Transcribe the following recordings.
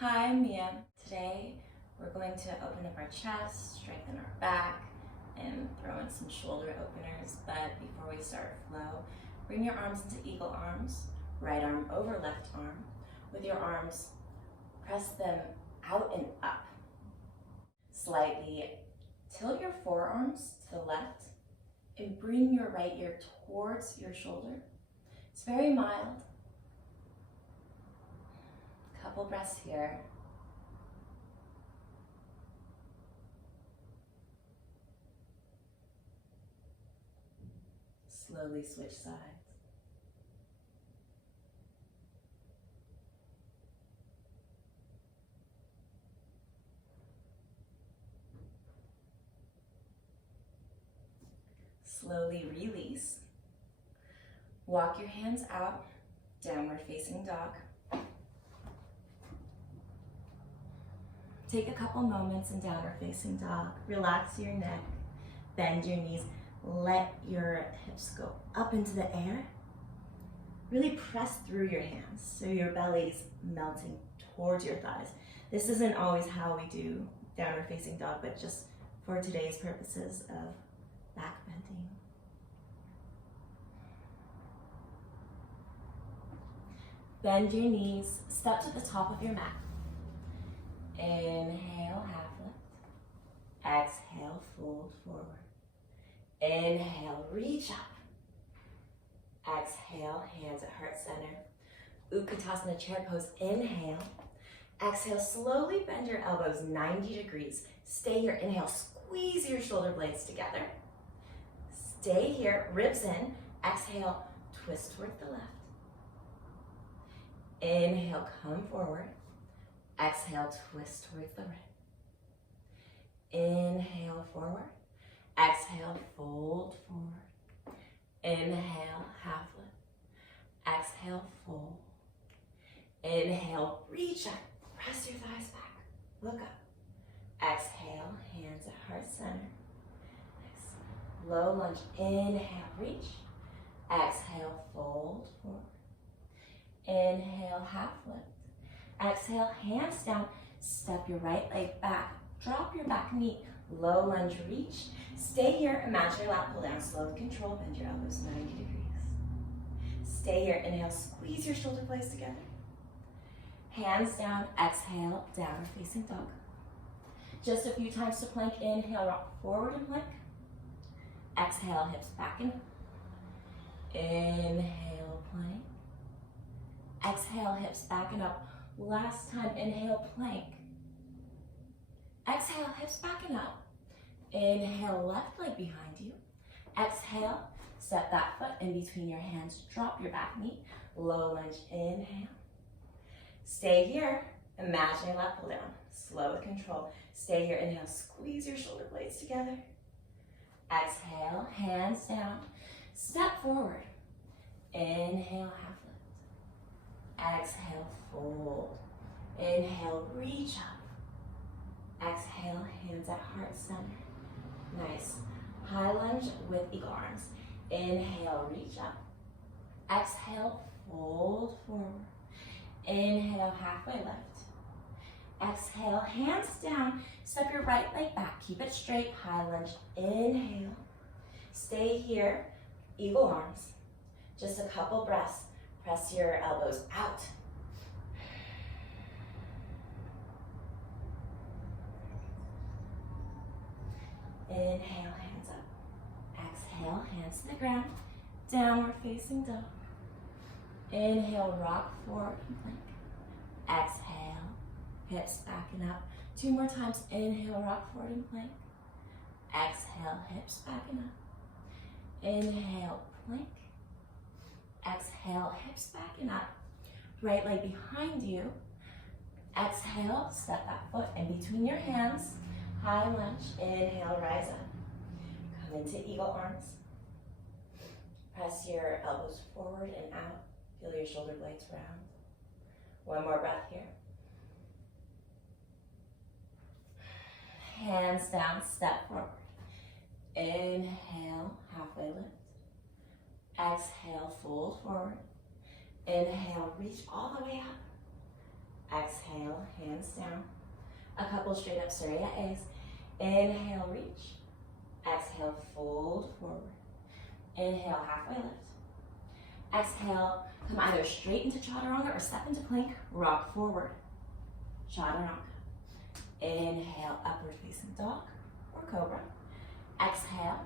Hi, I'm Mia. Today we're going to open up our chest, strengthen our back, and throw in some shoulder openers. But before we start flow, bring your arms into eagle arms, right arm over left arm. With your arms, press them out and up. Slightly tilt your forearms to the left and bring your right ear towards your shoulder. It's very mild. Couple breaths here. Slowly switch sides. Slowly release. Walk your hands out, downward facing dog. Take a couple moments in downward facing dog. Relax your neck, bend your knees, let your hips go up into the air. Really press through your hands so your belly's melting towards your thighs. This isn't always how we do downward facing dog, but just for today's purposes of back bending. Bend your knees, step to the top of your mat. Inhale, half lift. Exhale, fold forward. Inhale, reach up. Exhale, hands at heart center. Utkatasana chair pose, inhale. Exhale, slowly bend your elbows 90 degrees. Stay here, inhale, squeeze your shoulder blades together. Stay here, ribs in. Exhale, twist towards the left. Inhale, come forward. Exhale, twist towards the right. Inhale, forward. Exhale, fold forward. Inhale, half lift. Exhale, fold. Inhale, reach up. Press your thighs back. Look up. Exhale, hands at heart center. Low lunge. Inhale, reach. Exhale, fold forward. Inhale, half lift. Exhale, hands down, step your right leg back, drop your back knee, low lunge, reach. Stay here, imagine your lap pull down, slow with control, bend your elbows 90 degrees. Stay here, inhale, squeeze your shoulder blades together. Hands down, exhale, downward facing dog. Just a few times to plank, inhale, rock forward and plank. Exhale, hips back and up. Inhale, plank. Exhale, hips back and up. Last time, inhale, plank. Exhale, hips back and up. Inhale, left leg behind you. Exhale, step that foot in between your hands. Drop your back knee. Low lunge, inhale. Stay here. Imagine your lap pull down. Slow with control. Stay here, inhale, squeeze your shoulder blades together. Exhale, hands down. Step forward. Inhale, half lift. Exhale, fold. Inhale, reach up. Exhale, hands at heart center. Nice. High lunge with eagle arms. Inhale, reach up. Exhale, fold forward. Inhale, halfway lift. Exhale, hands down. Step your right leg back. Keep it straight. High lunge. Inhale. Stay here. Eagle arms. Just a couple breaths. Press your elbows out. Inhale, hands up. Exhale, hands to the ground. Downward facing dog. Inhale, rock forward and plank. Exhale, hips back and up. 2 more times. Inhale, rock forward and plank. Exhale, hips back and up. Inhale, plank. Exhale, hips back and up. Right leg behind you. Exhale, step that foot in between your hands. High lunge. Inhale, rise up. Come into eagle arms. Press your elbows forward and out. Feel your shoulder blades round. 1 more breath here. Hands down, step forward. Inhale, halfway lift. Exhale, fold forward. Inhale, reach all the way up. Exhale, hands down. A couple straight up Surya A's. Inhale, reach. Exhale, fold forward. Inhale, halfway lift. Exhale, come either straight into Chaturanga or step into plank, rock forward. Chaturanga. Inhale, upward facing dog or cobra. Exhale,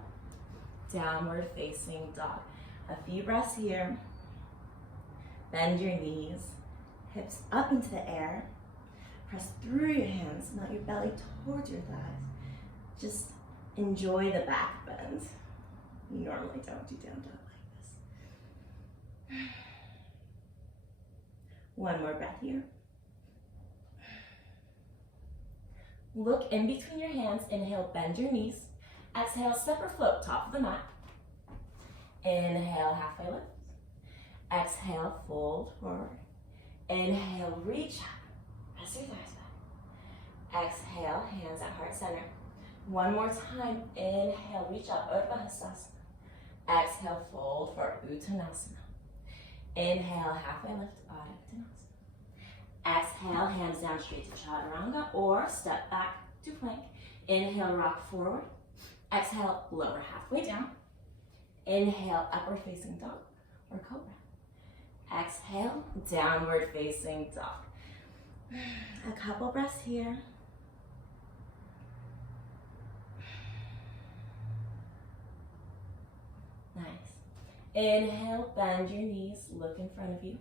downward facing dog. A few breaths here. Bend your knees, hips up into the air. Press through your hands, not your belly towards your thighs. Just enjoy the back bend. You normally don't do down dog like this. One more breath here. Look in between your hands. Inhale, bend your knees. Exhale, step or float, top of the mat. Inhale, halfway lift. Exhale, fold forward. Inhale, reach up. Press your thighs back. Exhale, hands at heart center. One more time. Inhale, reach up, Urdhva Hastasana. Exhale, fold for Uttanasana. Inhale, halfway lift, Adho Uttanasana. Exhale, hands down straight to Chaturanga or step back to plank. Inhale, rock forward. Exhale, lower halfway down. Inhale, upward facing dog or cobra. Exhale, downward facing dog. A couple breaths here. Nice. Inhale, bend your knees, look in front of you.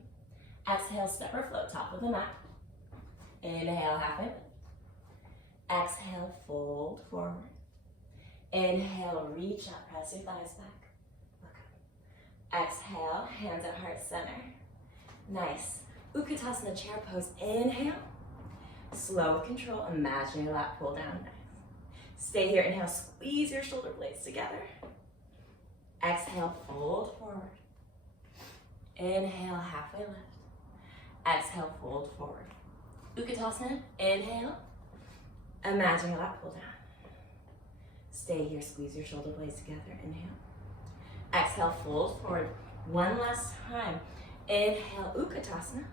Exhale, step or float, top of the mat. Inhale, halfway lift. Exhale, fold forward. Inhale, reach up, press your thighs back. Look up. Exhale, hands at heart center. Nice. Utkatasana chair pose. Inhale. Slow with control. Imagine your lap pull down. Nice. Stay here. Inhale. Squeeze your shoulder blades together. Exhale. Fold forward. Inhale. Halfway lift. Exhale. Fold forward. Utkatasana. Inhale. Imagine your lap pull down. Stay here. Squeeze your shoulder blades together. Inhale. Exhale. Fold forward. One last time. Inhale, Utkatasana.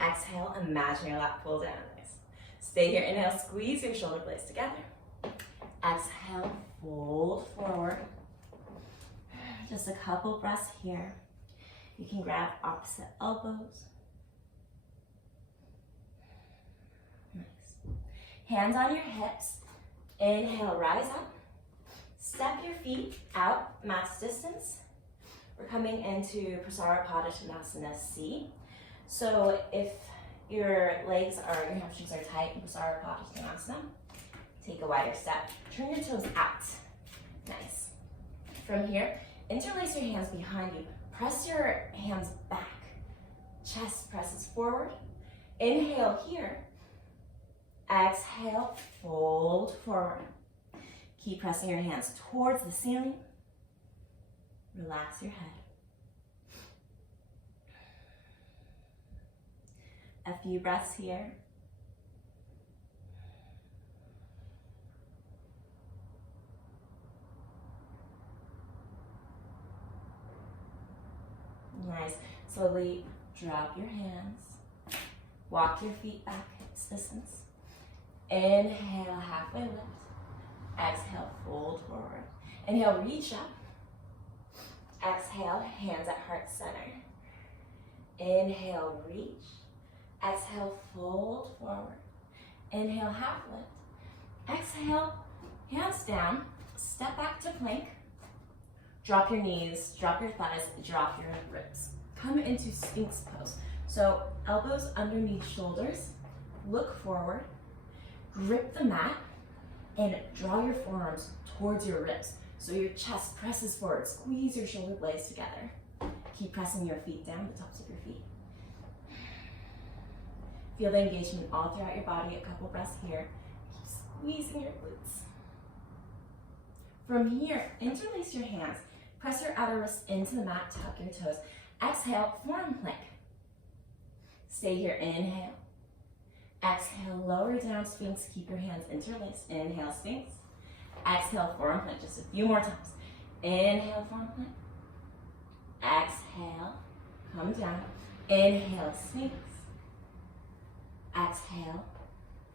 Exhale, imagine your lap pull down. Nice. Stay here. Inhale, squeeze your shoulder blades together. Exhale, fold forward. Just a couple breaths here. You can grab opposite elbows. Nice. Hands on your hips. Inhale, rise up. Step your feet out, max distance. We're coming into Prasarabdha Konasana C. So if your hamstrings are tight in Prasarabdha Konasana, take a wider step. Turn your toes out. Nice. From here, interlace your hands behind you. Press your hands back. Chest presses forward. Inhale here. Exhale, fold forward. Keep pressing your hands towards the ceiling. Relax your head. A few breaths here. Nice. Slowly drop your hands. Walk your feet back, hips distance. Inhale, halfway lift. Exhale, fold forward. Inhale, reach up. Exhale, hands at heart center. Inhale, reach. Exhale, fold forward. Inhale, half lift. Exhale, hands down. Step back to plank. Drop your knees, drop your thighs, drop your ribs. Come into Sphinx Pose. So elbows underneath shoulders. Look forward. Grip the mat and draw your forearms towards your ribs. So your chest presses forward. Squeeze your shoulder blades together. Keep pressing your feet down, the tops of your feet. Feel the engagement all throughout your body. A couple breaths here. Keep squeezing your glutes. From here, interlace your hands. Press your outer wrists into the mat. Tuck your toes. Exhale, forearm plank. Stay here. Inhale. Exhale, lower down, Sphinx. Keep your hands interlaced. Inhale, Sphinx. Exhale, forearm plank. Just a few more times. Inhale, forearm plank. Exhale, come down. Inhale, Sphinx. Exhale,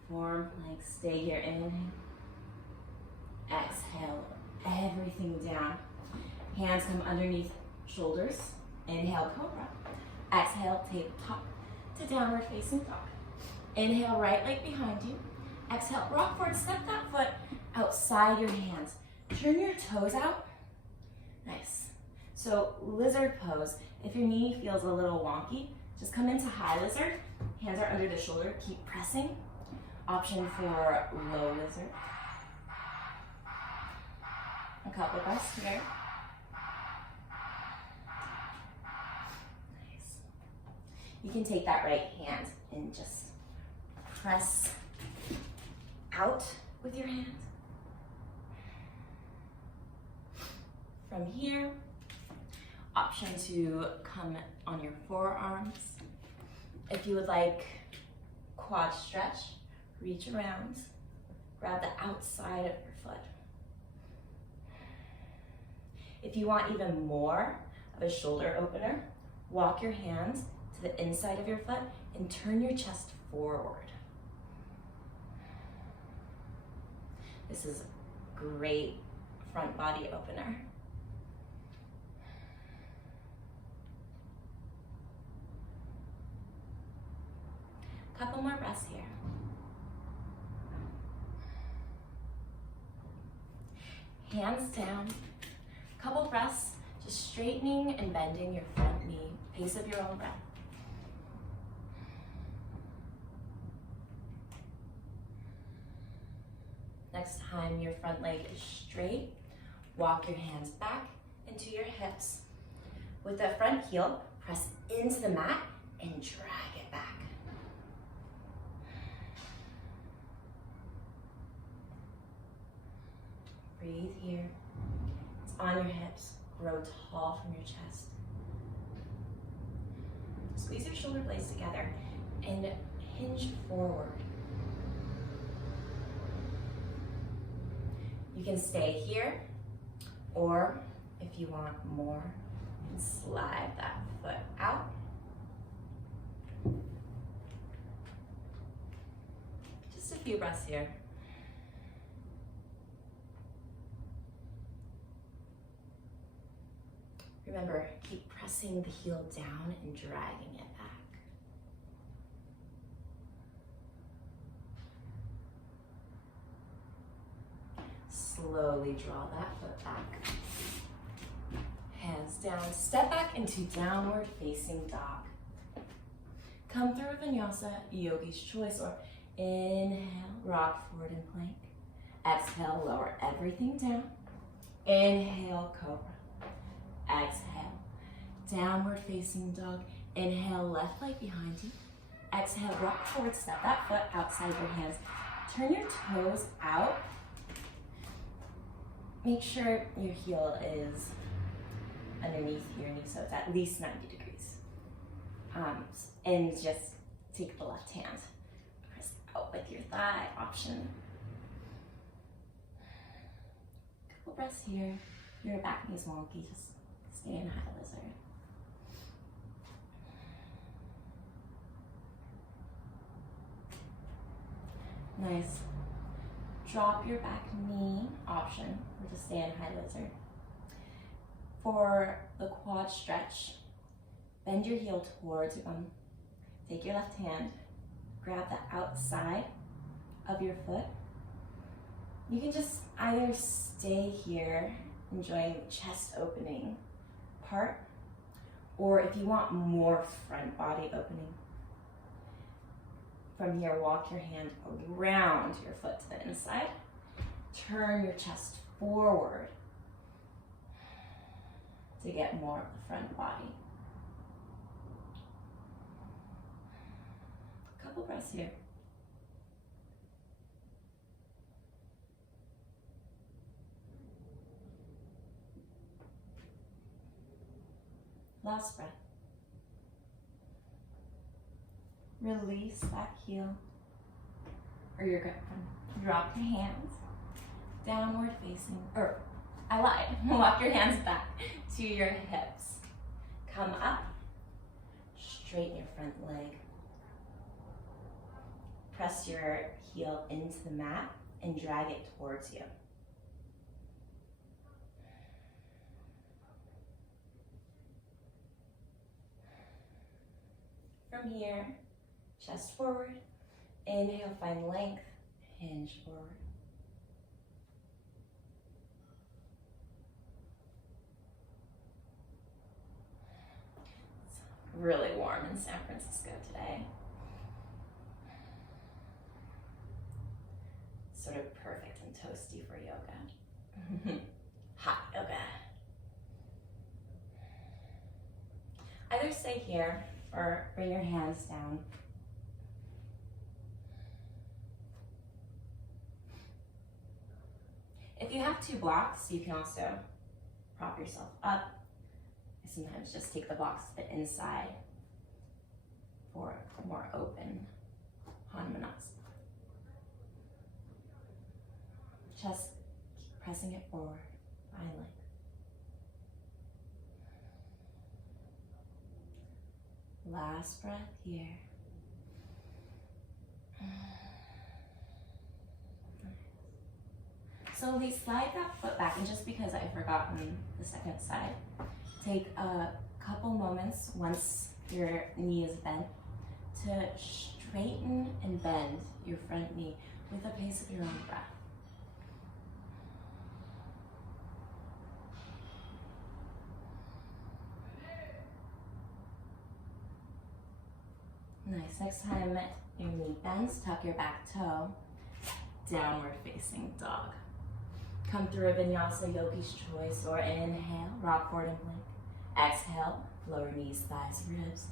form plank, stay here, inhale. Exhale, everything down. Hands come underneath shoulders. Inhale, cobra. Exhale, tabletop to downward facing dog. Inhale, right leg behind you. Exhale, rock forward, step that foot outside your hands. Turn your toes out. Nice. So lizard pose. If your knee feels a little wonky, just come into high lizard. Hands are under the shoulder, keep pressing. Option for low lizard. A couple breaths here. Nice. You can take that right hand and just press out with your hand. From here, option to come on your forearms. If you would like quad stretch, reach around, grab the outside of your foot. If you want even more of a shoulder opener, walk your hands to the inside of your foot and turn your chest forward. This is a great front body opener. Couple more breaths here. Hands down. Couple breaths, just straightening and bending your front knee, pace of your own breath. Next time your front leg is straight, walk your hands back into your hips. With the front heel, press into the mat and drag it back. Breathe here. It's on your hips. Grow tall from your chest. Squeeze your shoulder blades together and hinge forward. You can stay here, or if you want more, you can slide that foot out. Just a few breaths here. Remember, keep pressing the heel down and dragging it back. Slowly draw that foot back. Hands down, step back into downward facing dog. Come through vinyasa, yogi's choice, or inhale, rock forward and plank. Exhale, lower everything down. Inhale, cobra. Exhale, downward facing dog. Inhale, left leg behind you. Exhale, rock forward, step that foot outside your hands. Turn your toes out. Make sure your heel is underneath your knee, so it's at least 90 degrees. And just take the left hand, press out with your thigh option. Couple breaths here. Your back knee's wonky, just stay in high lizard. Nice. Drop your back knee option, or just stay in high lizard. For the quad stretch, bend your heel towards your bum. Take your left hand, grab the outside of your foot. You can just either stay here, enjoying the chest opening part, or if you want more front body opening, from here, walk your hand around your foot to the inside. Turn your chest forward to get more of the front body. A couple breaths here. Last breath. Release that heel, or your grip. Drop your hands, downward facing, or I lied. Walk your hands back to your hips. Come up, straighten your front leg. press your heel into the mat and drag it towards you. From here, chest forward. Inhale, find length, hinge forward. It's really warm in San Francisco today. Sort of perfect and toasty for yoga. Hot yoga. Either stay here or bring your hands down. If you have 2 blocks, you can also prop yourself up. I sometimes just take the blocks to the inside for a more open Hanumanasana. Just keep pressing it forward, find length. Last breath here. Slowly slide that foot back, and just because I've forgotten the second side, take a couple moments once your knee is bent to straighten and bend your front knee with the pace of your own breath. Nice. Next time your knee bends, tuck your back toe, downward facing dog. Come through a vinyasa, yogi's choice, or inhale, rock forward and blink. Exhale, lower knees, thighs, ribs.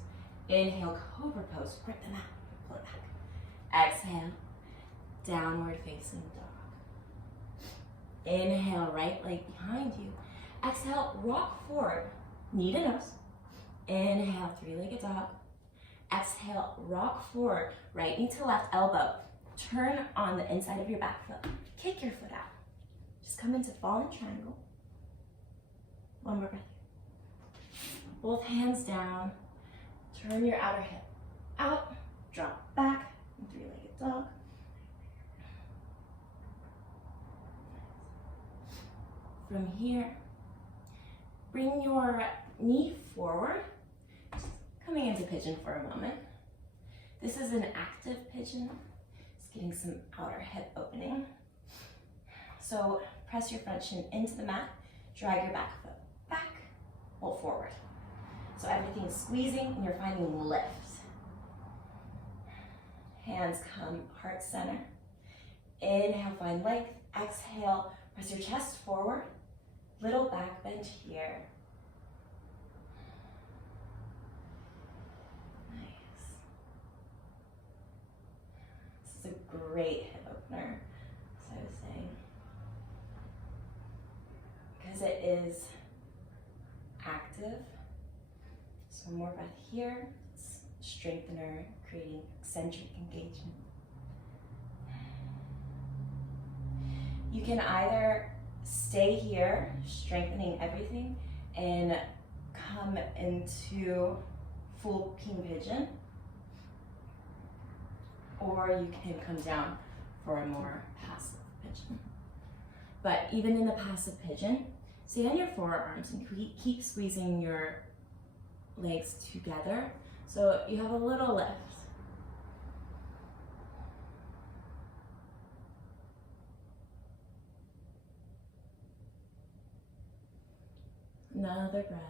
Inhale, cobra pose, grip the mat, pull it back. Exhale, downward facing dog. Inhale, right leg behind you. Exhale, rock forward, knee to nose. Inhale, 3-legged dog. Exhale, rock forward, right knee to left elbow. Turn on the inside of your back foot. Kick your foot out. Just come into fallen triangle. One more breath. Both hands down. Turn your outer hip out. Drop back. 3-legged dog. From here, bring your knee forward. Coming into pigeon for a moment. This is an active pigeon. It's getting some outer hip opening. So press your front shin into the mat, drag your back foot back, pull forward. So everything is squeezing and you're finding lift. Hands come heart center. Inhale, find length. Exhale, press your chest forward. Little back bend here. A great hip opener, as I was saying, because it is active. So one more breath here. It's strengthener, creating eccentric engagement. You can either stay here, strengthening everything, and come into full king pigeon, or you can come down for a more passive pigeon. But even in the passive pigeon, stay on your forearms and keep squeezing your legs together so you have a little lift. Another breath.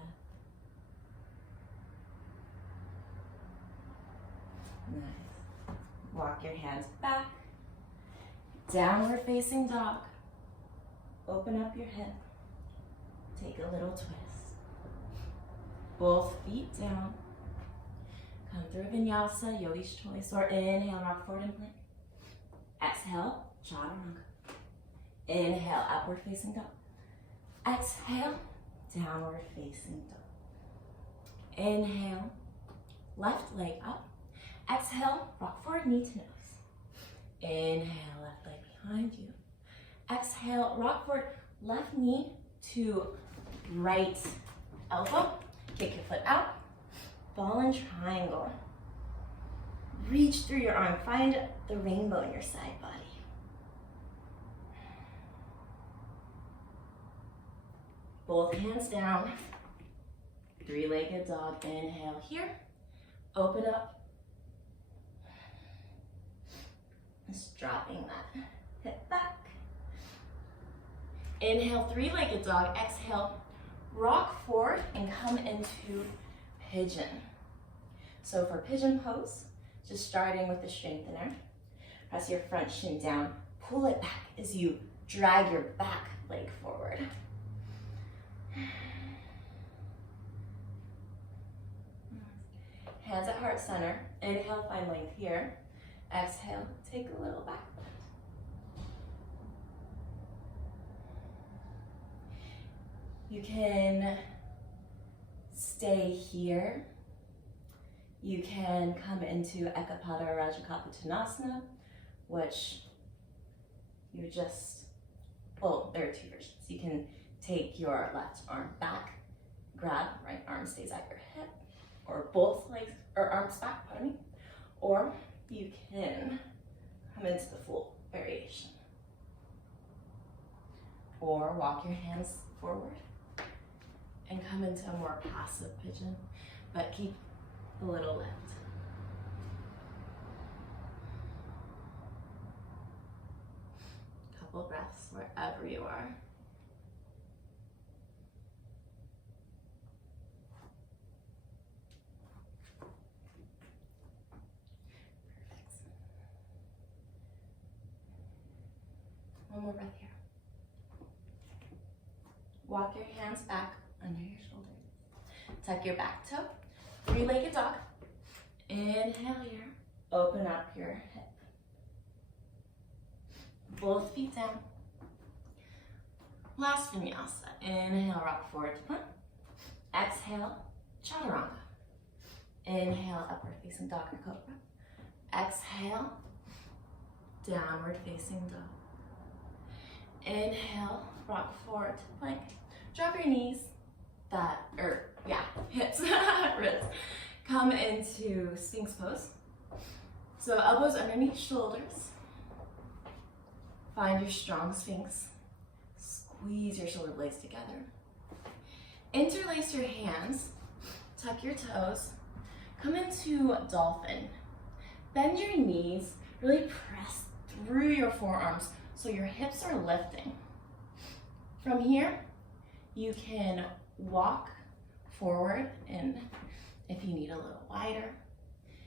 Nice. Walk your hands back. Downward facing dog. Open up your hip. Take a little twist. Both feet down. Come through vinyasa, yogi's choice, or inhale, rock forward and plank. Exhale, chaturanga. Inhale, upward facing dog. Exhale, downward facing dog. Inhale, left leg up. Exhale, rock forward, knee to nose. Inhale, left leg behind you. Exhale, rock forward, left knee to right elbow. Kick your foot out. Fallen triangle. reach through your arm. Find the rainbow in your side body. Both hands down. Three-legged dog. Inhale here. Open up. Just dropping that hip back. Inhale, three-legged dog. Exhale, rock forward and come into pigeon. So for pigeon pose, just starting with the strengthener. Press your front shin down. Pull it back as you drag your back leg forward. Hands at heart center. Inhale, find length here. Exhale, take a little back bend. You can stay here. You can come into Ekapada Rajakapatanasana, which you just, well, there are two versions. You can take your left arm back, grab, right arm stays at your hip, or both legs, or arms back, pardon me, or you can come into the full variation. Or walk your hands forward and come into a more passive pigeon, but keep a little lift. Couple breaths wherever you are. One more breath here. Walk your hands back under your shoulders. Tuck your back toe. Three-legged dog. Inhale here. Open up your hip. Both feet down. Last vinyasa. Inhale, rock forward to plank. Exhale, chaturanga. Inhale, upward facing dog or cobra. Exhale, downward facing dog. Inhale, rock forward to plank. Drop your knees, hips, wrists. Come into Sphinx Pose. So elbows underneath shoulders. Find your strong Sphinx. Squeeze your shoulder blades together. Interlace your hands. Tuck your toes. Come into dolphin. Bend your knees. Really press through your forearms so your hips are lifting. From here, you can walk forward, and if you need a little wider,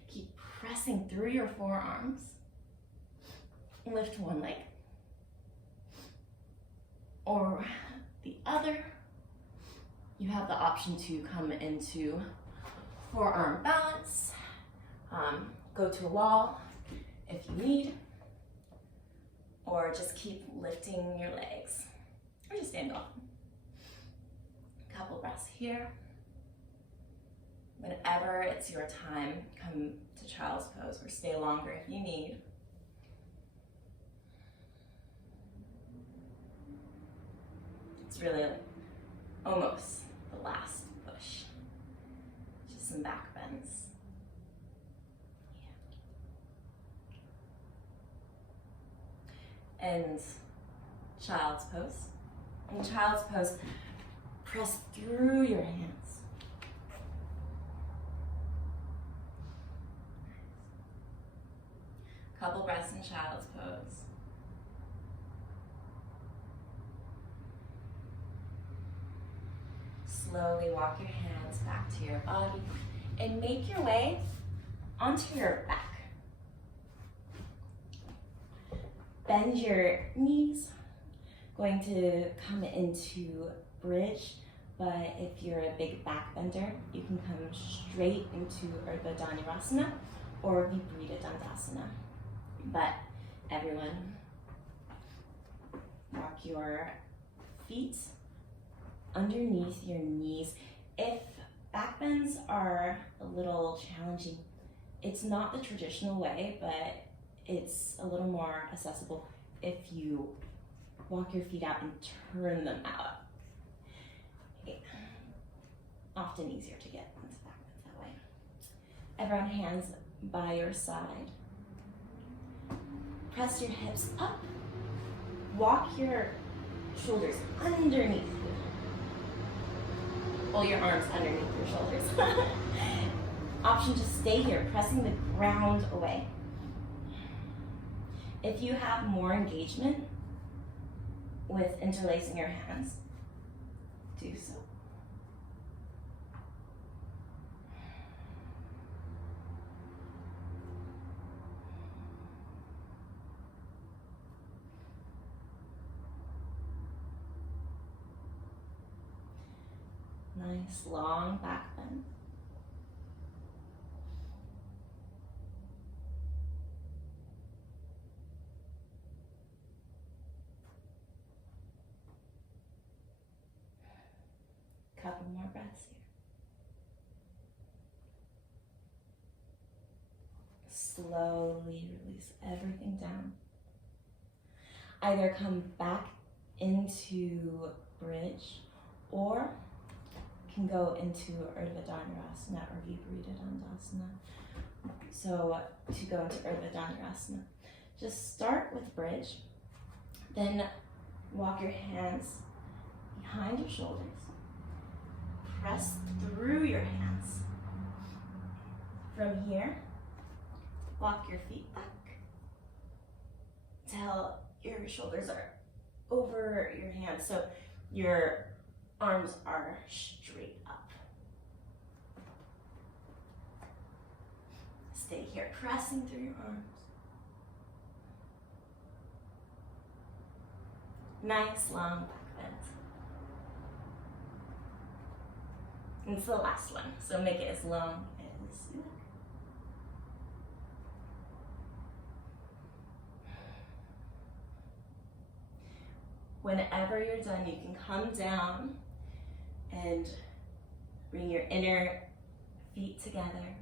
keep pressing through your forearms. Lift one leg or the other. You have the option to come into forearm balance, go to a wall if you need, or just keep lifting your legs, or just stand up. Couple breaths here. Whenever it's your time, come to child's pose or stay longer if you need. It's really almost the last push. Just some back bends. Yeah. And child's pose. In child's pose, press through your hands. Couple breaths in child's pose. Slowly walk your hands back to your body and make your way onto your back. Bend your knees. Going to come into bridge, but if you're a big back bender, you can come straight into Urdhva Dhanurasana or Viparita Dandasana. But everyone, walk your feet underneath your knees. If back bends are a little challenging, it's not the traditional way, but it's a little more accessible if you walk your feet out and turn them out. Often easier to get into back bends that way. Everyone, hands by your side. Press your hips up. Walk your shoulders underneath you. Pull your arms underneath your shoulders. Option to stay here, pressing the ground away. If you have more engagement with interlacing your hands, do so. Nice long back bend. Couple more breaths here. Slowly release everything down. Either come back into bridge or can go into Urdhva Dhanurasana or Viparita Dandasana. So to go into Urdhva Dhanurasana, just start with bridge, then walk your hands behind your shoulders. Press through your hands. From here, walk your feet back till your shoulders are over your hands. So your arms are straight up. Stay here, pressing through your arms. Nice long back bend. And it's the last one, so make it as long as you like. Whenever you're done, you can come down and bring your inner feet together,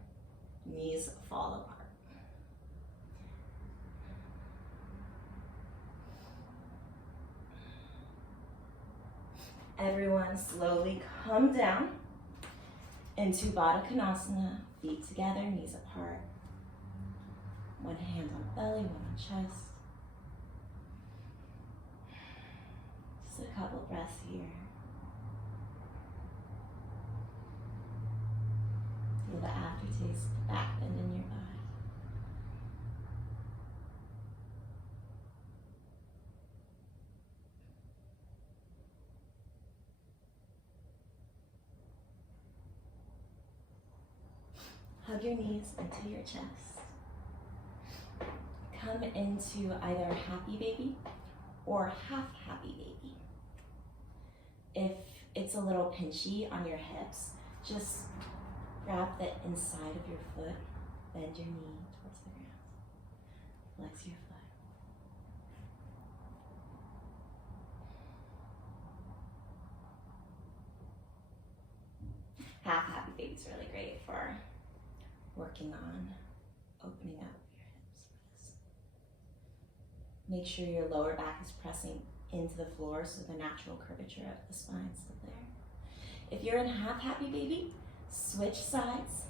knees fall apart. Everyone slowly come down into Baddha Konasana, feet together, knees apart. One hand on belly, one on chest. Just a couple breaths here. Feel the aftertaste, back bend in your body. Hug your knees into your chest. Come into either happy baby or half happy baby. If it's a little pinchy on your hips, just grab the inside of your foot, bend your knee towards the ground. Flex your foot. Half happy baby is really great for working on opening up your hips. Make sure your lower back is pressing into the floor so the natural curvature of the spine is still there. If you're in half happy baby, switch sides.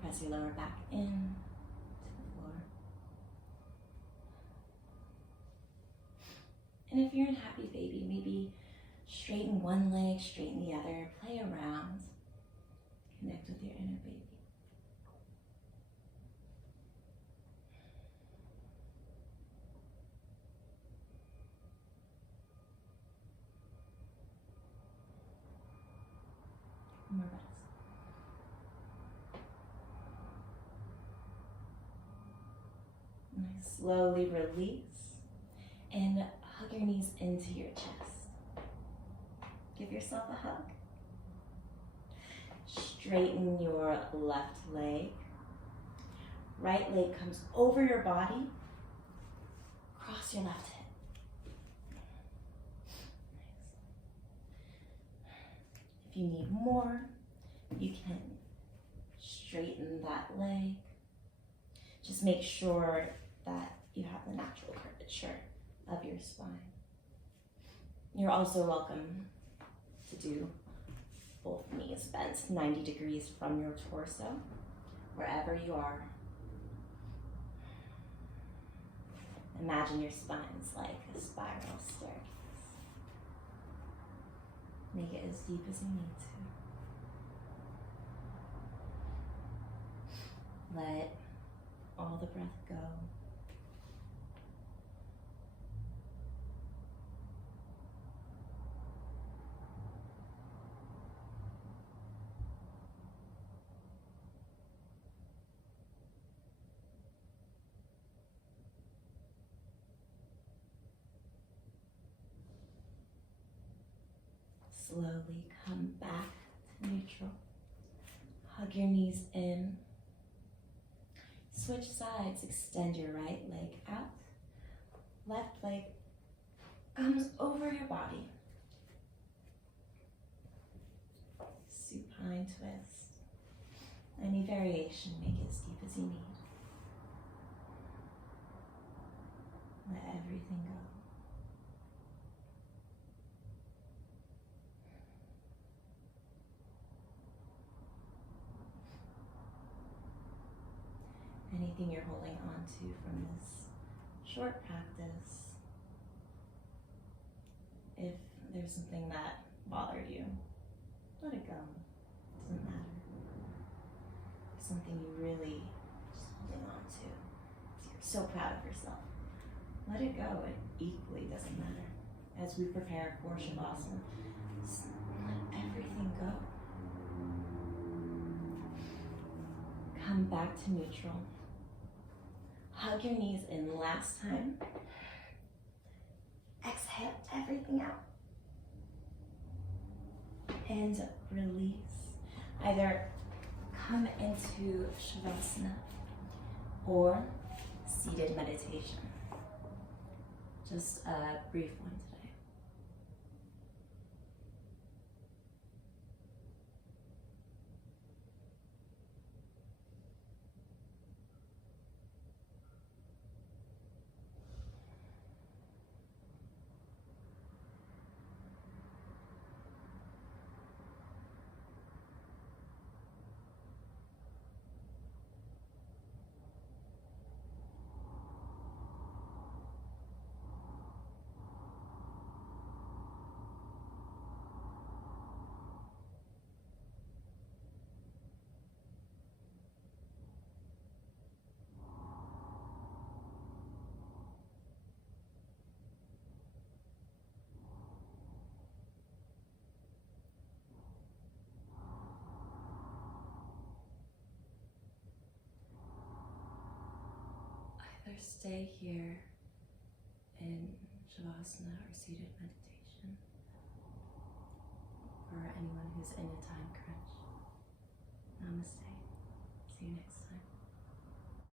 Press your lower back in to the floor. And if you're in happy baby, maybe straighten one leg, straighten the other, play around. Connect with your inner baby. More breaths. Nice. Slowly release and hug your knees into your chest. Give yourself a hug. Straighten your left leg. Right leg comes over your body. Cross your left hip. If you need more, you can straighten that leg. Just make sure that you have the natural curvature of your spine. You're also welcome to do both knees bent 90 degrees from your torso, wherever you are. Imagine your spine's like a spiral staircase. Make it as deep as you need to. Let all the breath go. Slowly come back to neutral. Hug your knees in. Switch sides, extend your right leg out. Left leg comes over your body. Supine twist. Any variation, make it as deep as you need. Let everything go. Anything you're holding on to from this short practice, if there's something that bothered you, let it go. It doesn't matter. If something you really just holding on to, you're so proud of yourself, let it go. It equally doesn't matter. As we prepare for Shavasana, just let everything go. Come back to neutral. Hug your knees in last time. Exhale everything out. And release. Either come into Shavasana or seated meditation. Just a brief one today. Either stay here in Shavasana or seated meditation, or anyone who's in a time crunch. Namaste. See you next time.